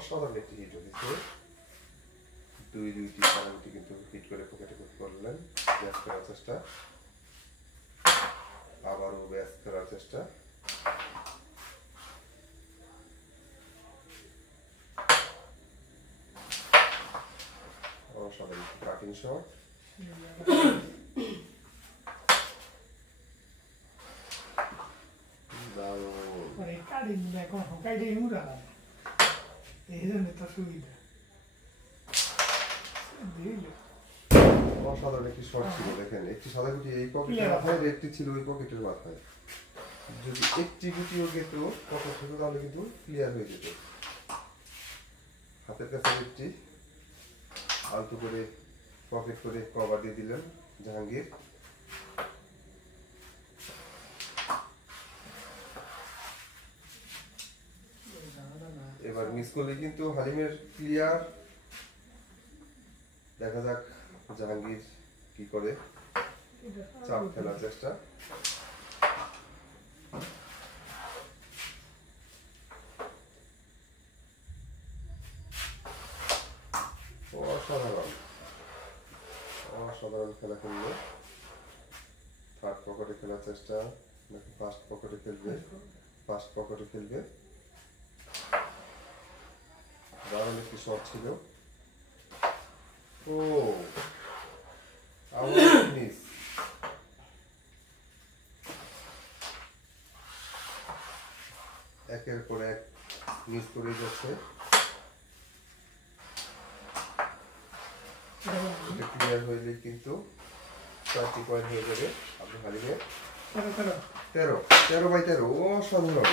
অসাধারণ একটি হিট হয়েছে। দুইটি কারেন্টটি কিন্তু হিট করে পকেটে করলেন। ব্যাস করার চেষ্টা, আবারও ব্যাস করার চেষ্টা। অসাধারণ কাটিং শট। অসাধারণ একটি শট ছিল। দেখেন একটি সাদা গুটি এই পকেটের মাথায়, রেডটি ছিল ওই পকেটের মাথায়। যদি একটি গুটিও যেত পকেট থেকে তাহলে কিন্তু ক্লিয়ার হয়ে যেত। হাতের কাছে রেডটি আলতো করে পকেট করে কভার দিয়ে দিলেন জাহাঙ্গীর। এবার মিস করলে কিন্তু হালিমের ক্লিয়ার। দেখা যাক জাহাঙ্গীর কি করে, চাপ ফেলার চেষ্টা। অসাধারণ অসাধারণ খেলা খেললো। থার্ড পকেটে খেলার চেষ্টা নাকি ফার্স্ট পকেটে খেলবে? ফার্স্ট পকেটে খেলবে। দারুণ একটি শট ছিল। ও আবার মিস। একের পর এক মিস করে যাচ্ছে। এটা ক্লিয়ার হইলে কিন্তু 4টি পয়েন্ট হয়ে যাবে আপনার হারিয়ে। 13 13 বাই 13। অসাধারণ।